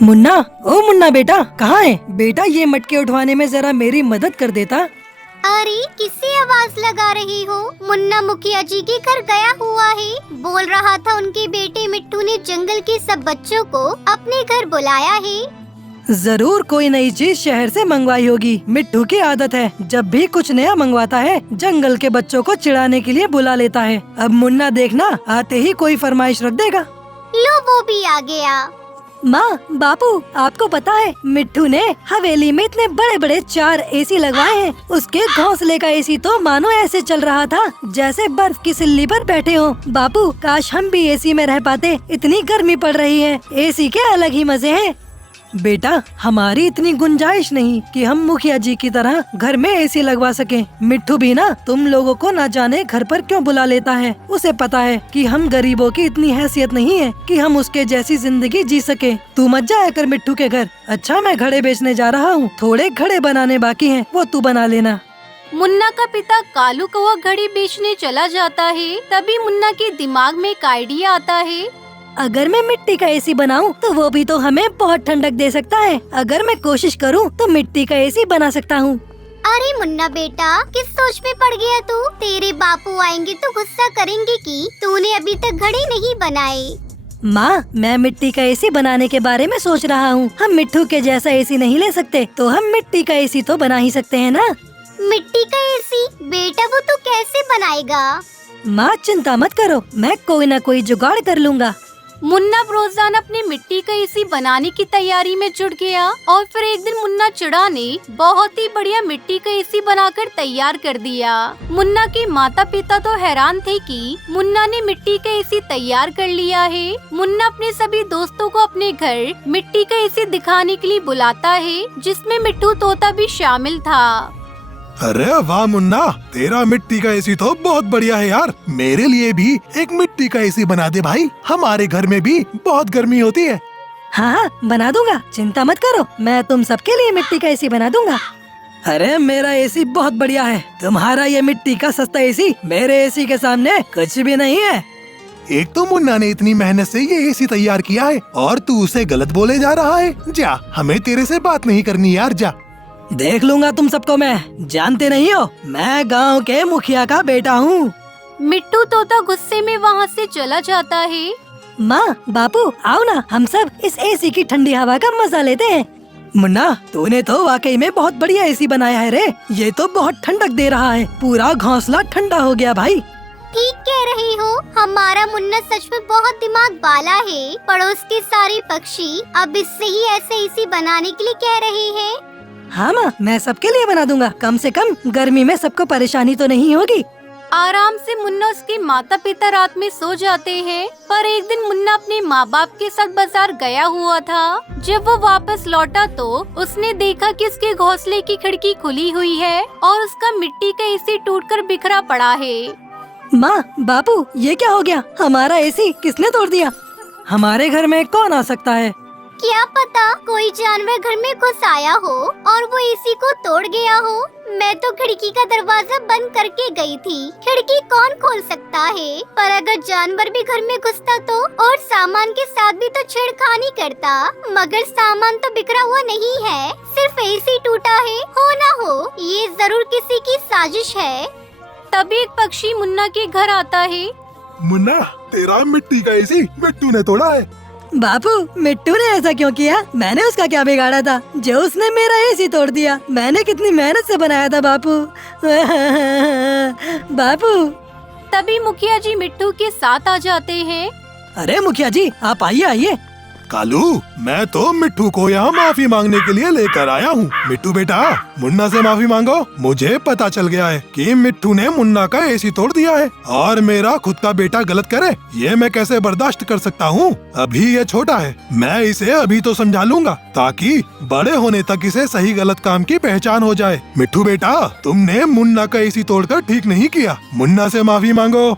मुन्ना, ओ मुन्ना बेटा, कहाँ है बेटा? ये मटके उठवाने में जरा मेरी मदद कर देता। अरे किससे आवाज लगा रही हो? मुन्ना मुखिया जी के घर गया हुआ है। बोल रहा था उनके बेटे मिट्टू ने जंगल के सब बच्चों को अपने घर बुलाया है। जरूर कोई नई चीज शहर से मंगवाई होगी। मिट्टू की आदत है, जब भी कुछ नया मंगवाता है जंगल के बच्चों को चिढ़ाने के लिए बुला लेता है। अब मुन्ना देखना, आते ही कोई फरमाइश रख देगा। लो वो भी आ गया। माँ, बापू, आपको पता है मिट्टू ने हवेली में इतने बड़े बड़े 4 एसी लगवाए हैं। उसके घोंसले का एसी तो मानो ऐसे चल रहा था जैसे बर्फ की सिल्ली पर बैठे हो। बापू, काश हम भी एसी में रह पाते। इतनी गर्मी पड़ रही है, एसी के अलग ही मजे हैं। बेटा, हमारी इतनी गुंजाइश नहीं कि हम मुखिया जी की तरह घर में एसी लगवा सकें। मिट्टू भी ना तुम लोगों को ना जाने घर पर क्यों बुला लेता है। उसे पता है कि हम गरीबों की इतनी हैसियत नहीं है कि हम उसके जैसी जिंदगी जी सके। तू मत जाया कर मिट्टू के घर। अच्छा, मैं घड़े बेचने जा रहा हूँ, थोड़े घड़े बनाने बाकी हैं, वो तू बना लेना। मुन्ना का पिता कालू कौवा घड़ी बेचने चला जाता है। तभी मुन्ना के दिमाग में एक आइडिया आता है। अगर मैं मिट्टी का एसी बनाऊं तो वो भी तो हमें बहुत ठंडक दे सकता है। अगर मैं कोशिश करूं तो मिट्टी का एसी बना सकता हूं। अरे मुन्ना बेटा, किस सोच में पड़ गया तू? तेरे बापू आएंगे तो गुस्सा करेंगे कि तूने अभी तक घड़ी नहीं बनाई। माँ, मैं मिट्टी का एसी बनाने के बारे में सोच रहा हूँ। हम मिट्टू के जैसा एसी नहीं ले सकते तो हम मिट्टी का एसी तो बना ही सकते हैं ना। मिट्टी का एसी? बेटा वो तू कैसे बनाएगा? माँ चिंता मत करो, मैं कोई न कोई जुगाड़ कर लूँगा। मुन्ना रोजाना अपने मिट्टी का एसी बनाने की तैयारी में जुट गया और फिर एक दिन मुन्ना चिड़ा ने बहुत ही बढ़िया मिट्टी का एसी बनाकर तैयार कर दिया। मुन्ना के माता पिता तो हैरान थे कि मुन्ना ने मिट्टी का एसी तैयार कर लिया है। मुन्ना अपने सभी दोस्तों को अपने घर मिट्टी का एसी दिखाने के लिए बुलाता है, जिसमें मिट्टू तोता भी शामिल था। अरे वाह मुन्ना, तेरा मिट्टी का एसी तो बहुत बढ़िया है यार। मेरे लिए भी एक मिट्टी का एसी बना दे भाई, हमारे घर में भी बहुत गर्मी होती है। हाँ, बना दूंगा, चिंता मत करो, मैं तुम सबके लिए मिट्टी का एसी बना दूंगा। अरे मेरा एसी बहुत बढ़िया है, तुम्हारा ये मिट्टी का सस्ता एसी मेरे एसी के सामने कुछ भी नहीं है। एक तो मुन्ना ने इतनी मेहनत से ये एसी तैयार किया है और तू उसे गलत बोले जा रहा है। जा, हमें तेरे से बात नहीं करनी यार, जा। देख लूंगा तुम सबको मैं, जानते नहीं हो मैं गांव के मुखिया का बेटा हूँ। मिट्टू तोता गुस्से में वहाँ से चला जाता है। माँ, बापू, आओ ना, हम सब इस एसी की ठंडी हवा का मजा लेते हैं। मुन्ना, तूने तो वाकई में बहुत बढ़िया एसी बनाया है रे। ये तो बहुत ठंडक दे रहा है, पूरा घोंसला ठंडा हो गया भाई। ठीक कह रही हो, हमारा मुन्ना सच में बहुत दिमाग वाला है। पड़ोस के सारे पक्षी अब इससे ही ऐसे एसी बनाने के लिए कह रहे हैं। हाँ माँ, मैं सबके लिए बना दूंगा, कम से कम गर्मी में सबको परेशानी तो नहीं होगी। आराम से मुन्ना उसके माता पिता रात में सो जाते हैं। पर एक दिन मुन्ना अपने माँ बाप के साथ बाजार गया हुआ था। जब वो वापस लौटा तो उसने देखा कि उसके घोंसले की खिड़की खुली हुई है और उसका मिट्टी का एसी टूटकर बिखरा पड़ा है। माँ, बापू, ये क्या हो गया? हमारा एसी किसने तोड़ दिया? हमारे घर में कौन आ सकता है? क्या पता कोई जानवर घर में घुस आया हो और वो एसी को तोड़ गया हो। मैं तो खिड़की का दरवाजा बंद करके गई थी। खिड़की कौन खोल सकता है? पर अगर जानवर भी घर में घुसता तो और सामान के साथ भी तो छेड़खानी करता। मगर सामान तो बिखरा हुआ नहीं है, सिर्फ एसी टूटा है। हो ना हो, ये जरूर किसी की साजिश है। तभी एक पक्षी मुन्ना के घर आता है। मुन्ना, तेरा मिट्टी का एसी मिट्टू ने तोड़ा है। बापू, मिट्टू ने ऐसा क्यों किया? मैंने उसका क्या बिगाड़ा था जो उसने मेरा एसी तोड़ दिया? मैंने कितनी मेहनत से बनाया था बापू। बापू। तभी मुखिया जी मिट्टू के साथ आ जाते हैं। अरे मुखिया जी, आप आइए आइए। कालू, मैं तो मिट्टू को यहाँ माफी मांगने के लिए लेकर आया हूँ। मिट्टू बेटा, मुन्ना से माफी मांगो। मुझे पता चल गया है कि मिट्टू ने मुन्ना का एसी तोड़ दिया है और मेरा खुद का बेटा गलत करे, ये मैं कैसे बर्दाश्त कर सकता हूँ? अभी ये छोटा है, मैं इसे अभी तो समझा लूंगा ताकि बड़े होने तक इसे सही गलत काम की पहचान हो जाए। मिट्टू बेटा, तुमने मुन्ना का एसी तोड़कर ठीक नहीं किया, मुन्ना से माफी मांगो।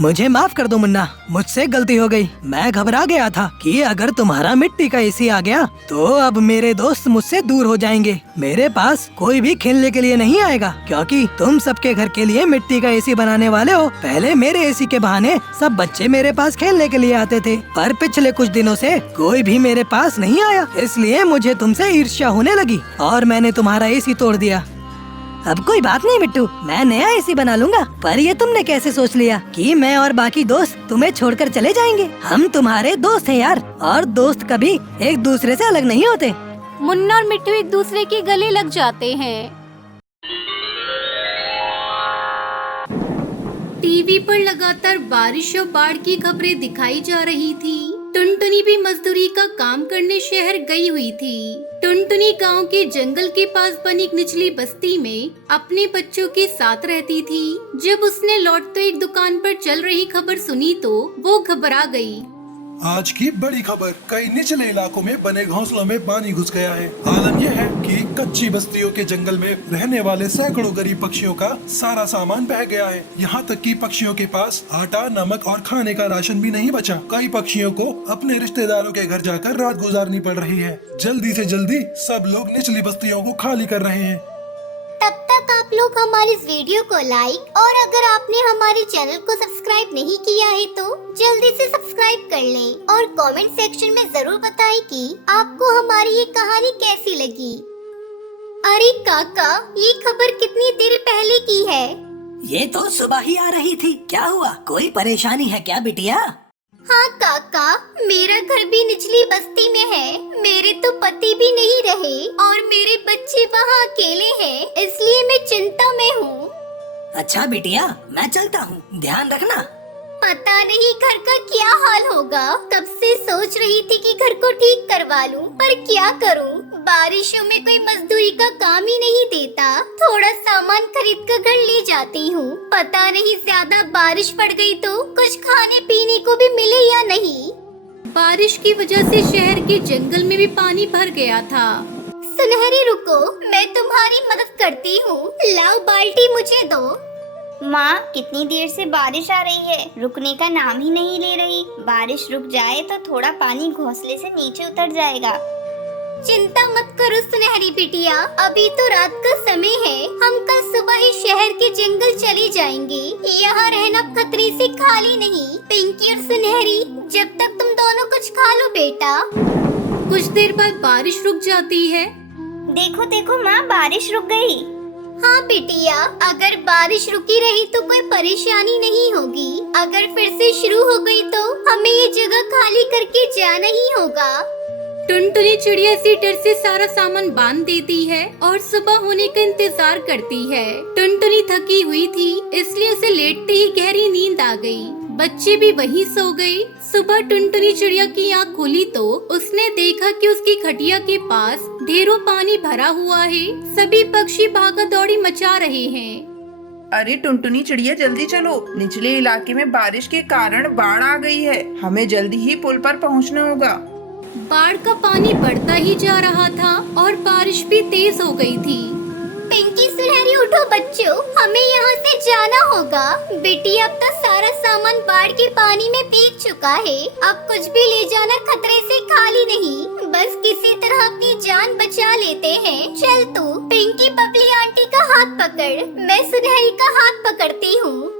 मुझे माफ कर दो मुन्ना, मुझसे गलती हो गई। मैं घबरा गया था कि अगर तुम्हारा मिट्टी का एसी आ गया तो अब मेरे दोस्त मुझसे दूर हो जाएंगे। मेरे पास कोई भी खेलने के लिए नहीं आएगा, क्योंकि तुम सबके घर के लिए मिट्टी का एसी बनाने वाले हो। पहले मेरे एसी के बहाने सब बच्चे मेरे पास खेलने के लिए आते थे, पर पिछले कुछ दिनों से कोई भी मेरे पास नहीं आया, इसलिए मुझे तुमसे ईर्ष्या होने लगी और मैंने तुम्हारा एसी तोड़ दिया। अब कोई बात नहीं मिट्टू, मैं नया एसी बना लूंगा। पर ये तुमने कैसे सोच लिया कि मैं और बाकी दोस्त तुम्हें छोड़कर चले जाएंगे? हम तुम्हारे दोस्त हैं यार, और दोस्त कभी एक दूसरे से अलग नहीं होते। मुन्ना और मिट्टू एक दूसरे के गले लग जाते हैं। टीवी पर लगातार बारिश और बाढ़ की खबरें दिखाई जा रही थी। टुनटुनी भी मजदूरी का काम करने शहर गई हुई थी। टुनटुनी गांव के जंगल के पास बनी एक निचली बस्ती में अपने बच्चों के साथ रहती थी। जब उसने लौटते एक दुकान पर चल रही खबर सुनी तो वो घबरा गई। आज की बड़ी खबर, कई निचले इलाकों में बने घोंसलों में पानी घुस गया है। आलम यह है कि कच्ची बस्तियों के जंगल में रहने वाले सैकड़ों गरीब पक्षियों का सारा सामान बह गया है। यहाँ तक कि पक्षियों के पास आटा, नमक और खाने का राशन भी नहीं बचा। कई पक्षियों को अपने रिश्तेदारों के घर जाकर रात गुजारनी पड़ रही है। जल्दी से जल्दी सब लोग निचली बस्तियों को खाली कर रहे हैं। तब तक आप लोग हमारे इस वीडियो को लाइक, और अगर आपने हमारे चैनल को सब्सक्राइब नहीं किया है तो जल्दी से सब्सक्राइब कर लें, और कमेंट सेक्शन में जरूर बताएं कि आपको हमारी ये कहानी कैसी लगी। अरे काका, ये खबर कितनी देर पहले की है? ये तो सुबह ही आ रही थी। क्या हुआ, कोई परेशानी है क्या बिटिया? हाँ काका, मेरा घर भी निचली बस्ती में है। मेरे तो पति भी नहीं रहे और मेरे बच्चे वहाँ अकेले हैं, इसलिए मैं चिंता में हूँ। अच्छा बिटिया, मैं चलता हूँ, ध्यान रखना। पता नहीं घर का क्या हाल होगा। कब से सोच रही थी कि घर को ठीक करवा लूं, पर क्या करूं? बारिशों में कोई मजदूरी का काम ही नहीं देता। थोड़ा सामान खरीद कर घर ले जाती हूँ। पता नहीं ज्यादा बारिश पड़ गई तो कुछ खाने पीने को भी मिले या नहीं। बारिश की वजह से शहर के जंगल में भी पानी भर गया था। सुनहरी रुको, मैं तुम्हारी मदद करती हूँ। लाओ बाल्टी मुझे दो। माँ, कितनी देर से बारिश आ रही है, रुकने का नाम ही नहीं ले रही। बारिश रुक जाए तो थोड़ा पानी घोंसले से नीचे उतर जाएगा। चिंता मत करो सुनहरी बिटिया, अभी तो रात का समय है। हम कल सुबह ही शहर के जंगल चले जाएंगे। यहाँ रहना खतरे से खाली नहीं। पिंकी और सुनहरी, जब तक तुम दोनों कुछ खा लो बेटा। कुछ देर बाद बारिश रुक जाती है। देखो देखो माँ, बारिश रुक गई। हाँ बिटिया, अगर बारिश रुकी रही तो कोई परेशानी नहीं होगी। अगर फिर से शुरू हो गई तो हमें ये जगह खाली करके जाना ही होगा। टुनटुनी चिड़िया इसी डर से सारा सामान बांध देती है और सुबह होने का इंतजार करती है। टुनटुनी थकी हुई थी, इसलिए उसे लेटते ही गहरी नींद आ गई। बच्चे भी वहीं सो गए। सुबह टुनटुनी चिड़िया की आँख खुली तो उसने देखा कि उसकी खटिया के पास ढेरों पानी भरा हुआ है। सभी पक्षी भागा दौड़ी मचा रहे हैं। अरे टुनटुनी चिड़िया, जल्दी चलो, निचले इलाके में बारिश के कारण बाढ़ आ गई है। हमें जल्दी ही पुल पर पहुंचना होगा। बाढ़ का पानी बढ़ता ही जा रहा था और बारिश भी तेज हो गई थी। पिंकी, सुनहरी, उठो बच्चों, हमें यहाँ से जाना होगा। बेटी, अब तो सारा सामान बाढ़ के पानी में भीग चुका है। अब कुछ भी ले जाना खतरे से खाली नहीं। बस किसी तरह अपनी जान बचा लेते हैं। चल तू पिंकी, बबली आंटी का हाथ पकड़, मैं सुनहरी का हाथ पकड़ती हूँ।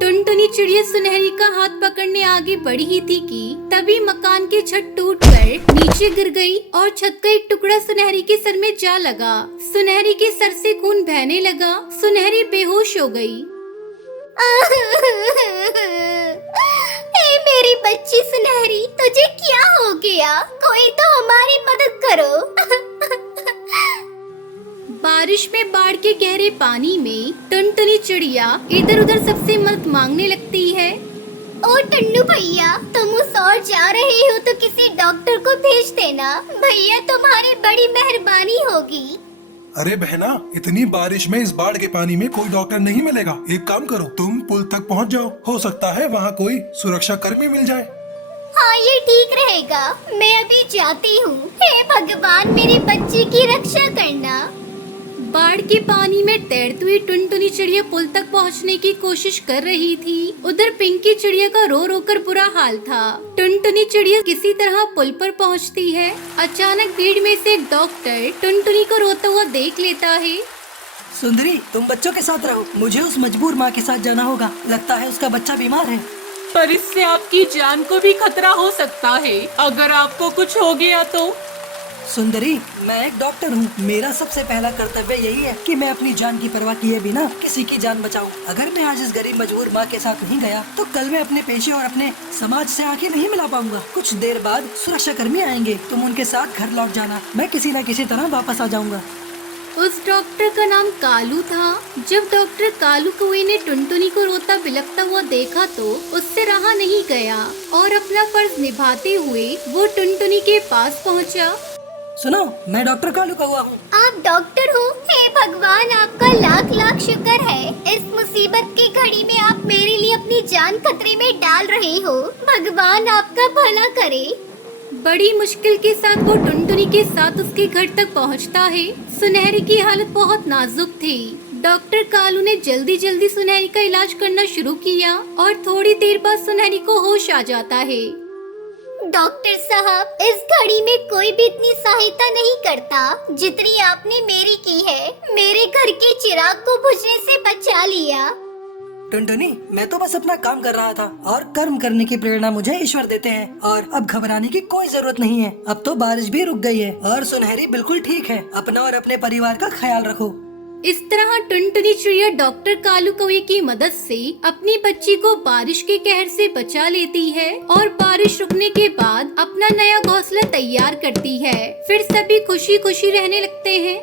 टुनटुनी चिड़िया सुनहरी का हाथ पकड़ने आगे बढ़ी ही थी कि तभी मकान की छत टूटकर नीचे गिर गई और छत का एक टुकड़ा सुनहरी के सर में जा लगा। सुनहरी के सर से खून बहने लगा। सुनहरी बेहोश हो गई। ए मेरी बच्ची सुनहरी, तुझे क्या हो गया? कोई तो हमारी मदद करो। बारिश में बाढ़ के गहरे पानी में टुनटुनी चिड़िया इधर उधर सबसे मदद मांगने लगती है। ओ टन्नू भैया, तुम उस ओर जा रहे हो तो किसी डॉक्टर को भेज देना। भैया, तुम्हारी बड़ी मेहरबानी होगी। अरे बहना, इतनी बारिश में इस बाढ़ के पानी में कोई डॉक्टर नहीं मिलेगा। एक काम करो, तुम पुल तक पहुंच जाओ, हो सकता है वहाँ कोई सुरक्षा कर्मी मिल जाए। हाँ, ये ठीक रहेगा। मैं अभी जाती हूँ। हे भगवान, मेरे बच्चे की रक्षा करना। बाढ़ के पानी में तैरती हुई टुनटुनी चिड़िया पुल तक पहुंचने की कोशिश कर रही थी। उधर पिंकी चिड़िया का रो रो कर बुरा हाल था। टुनटुनी चिड़िया किसी तरह पुल पर पहुंचती है। अचानक भीड़ में से एक डॉक्टर टुनटुनी को रोता हुआ देख लेता है। सुंदरी, तुम बच्चों के साथ रहो, मुझे उस मजबूर माँ के साथ जाना होगा। लगता है उसका बच्चा बीमार है। पर इससे आपकी जान को भी खतरा हो सकता है। अगर आपको कुछ हो गया तो? सुंदरी, मैं एक डॉक्टर हूँ। मेरा सबसे पहला कर्तव्य यही है कि मैं अपनी जान की परवाह किए बिना किसी की जान बचाऊं। अगर मैं आज इस गरीब मजबूर माँ के साथ नहीं गया तो कल मैं अपने पेशे और अपने समाज से आंखें नहीं मिला पाऊंगा। कुछ देर बाद सुरक्षा कर्मी आएंगे, तुम उनके साथ घर लौट जाना। मैं किसी न किसी तरह वापस आ जाऊंगा। उस डॉक्टर का नाम कालू था। जब डॉक्टर कालू कौवे ने टुनटुनी को रोता बिलखता हुआ देखा तो उससे रहा नहीं गया और अपना फर्ज निभाते हुए वो टुनटुनी के पास पहुंचा। सुनो, मैं डॉक्टर कालू कौवा हूँ। आप डॉक्टर हो? हे भगवान, आपका लाख लाख शुक्र है। इस मुसीबत की घड़ी में आप मेरे लिए अपनी जान खतरे में डाल रहे हो। भगवान आपका भला करे। बड़ी मुश्किल के साथ वो टुनटुनी के साथ उसके घर तक पहुंचता है। सुनहरी की हालत बहुत नाजुक थी। डॉक्टर कालू ने जल्दी जल्दी सुनहरी का इलाज करना शुरू किया और थोड़ी देर बाद सुनहरी को होश आ जाता है। डॉक्टर साहब, इस घड़ी में कोई भी इतनी सहायता नहीं करता जितनी आपने मेरी की है। मेरे घर के चिराग को बुझने से बचा लिया। टुनटुनी, मैं तो बस अपना काम कर रहा था और कर्म करने की प्रेरणा मुझे ईश्वर देते हैं और अब घबराने की कोई जरूरत नहीं है। अब तो बारिश भी रुक गई है और सुनहरी बिल्कुल ठीक है। अपना और अपने परिवार का ख्याल रखो। इस तरह टुनटुनी चिड़िया डॉक्टर कालू कौवे की मदद से अपनी बच्ची को बारिश के कहर से बचा लेती है और बारिश रुकने के बाद अपना नया घोंसला तैयार करती है। फिर सभी खुशी खुशी रहने लगते हैं।